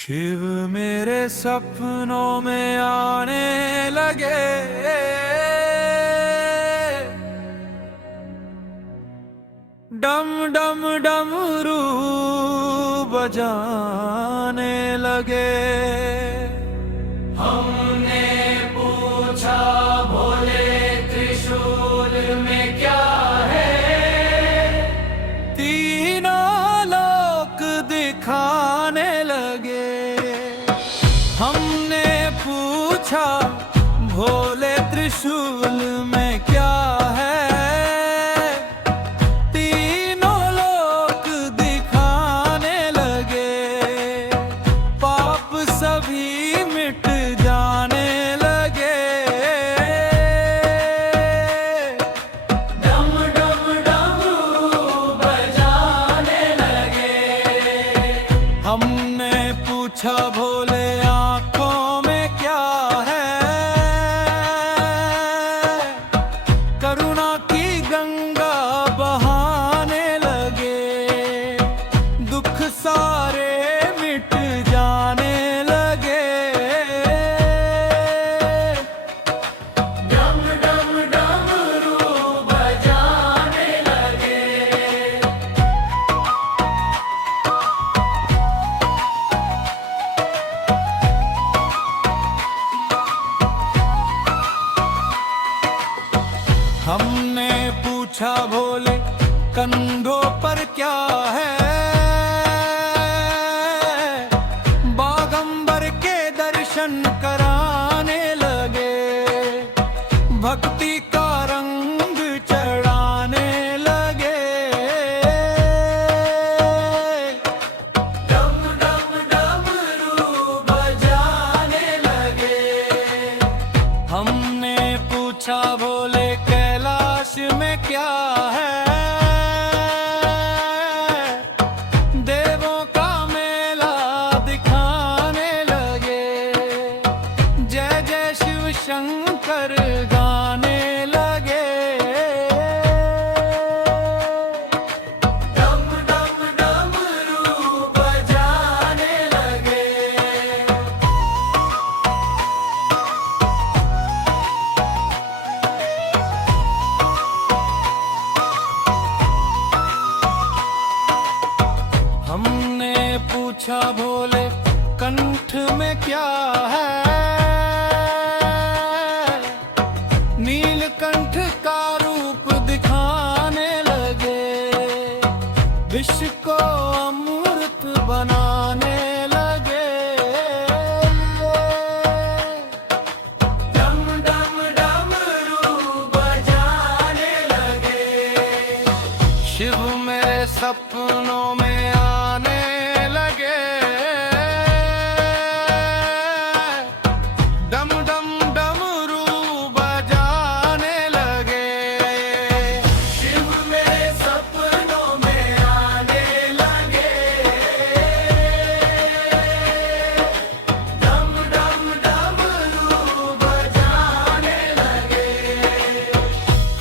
शिव मेरे सपनों में आने लगे, डम डम डमरू बजाने लगे। हमने पूछा भोले त्रिशूल में क्या है, तीनों लोक दिखाने लगे। हमने पूछा भोले त्रिशूल में क्या है, तीनों लोक दिखाने लगे। पाप सभी मिट जाने लगे। डम डम डमरू बजाने लगे। हमने पूछा भोले आंखों में क्या है, करुणा की गंगा बहाने लगे। दुख सारे मिट जाने लगे। डम डम डमरू बजाने लगे। हमने पूछा भोले कंधों पर क्या है, बागंबर के दर्शन कराने लगे। भक्ति का रंग चढ़ाने लगे। डम डम डमरू बजाने लगे। हमने पूछा भोले कैलाश में क्या है, देवों का मेला दिखाने लगे। जय जय शिव शंकर गाने लगे। डम डम डमरू बजाने लगे। हमने पूछा भोले कंठ में क्या है, नीलकंठ का रूप दिखाने लगे। विष को अमृत बनाने लगे। डम डम डमरू बजाने लगे। शिव मेरे सपनों में आने लगे। डम डम डमरू बजाने लगे। शिव मेरे सपनों में आने लगे। डम डम डमरू बजाने लगे।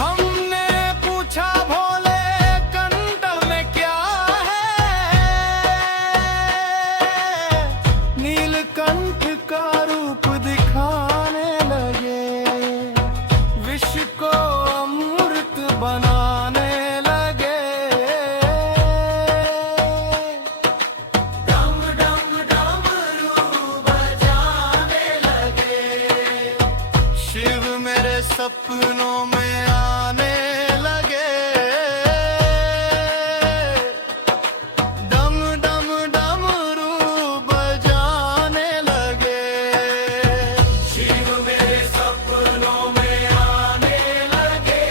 हमने पूछा भोले कंठ में क्या है, नीलकंठ का रूप दिखाने लगे। विष को अमृत बनाने लगे। डम डम डमरू बजाने लगे। शिव मेरे सपनों में आने लगे। डम डम डमरू बजाने लगे। शिव मेरे सपनों में आने लगे।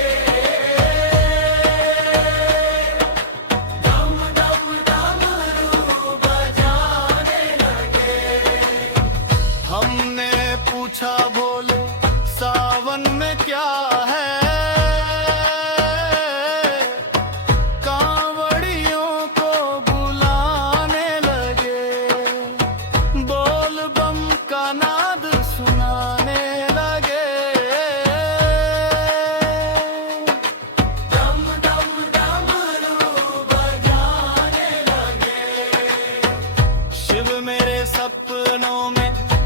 डम डम डमरू बजाने लगे। हमने पूछा भोले सावन में क्या है, मेरे सपनों में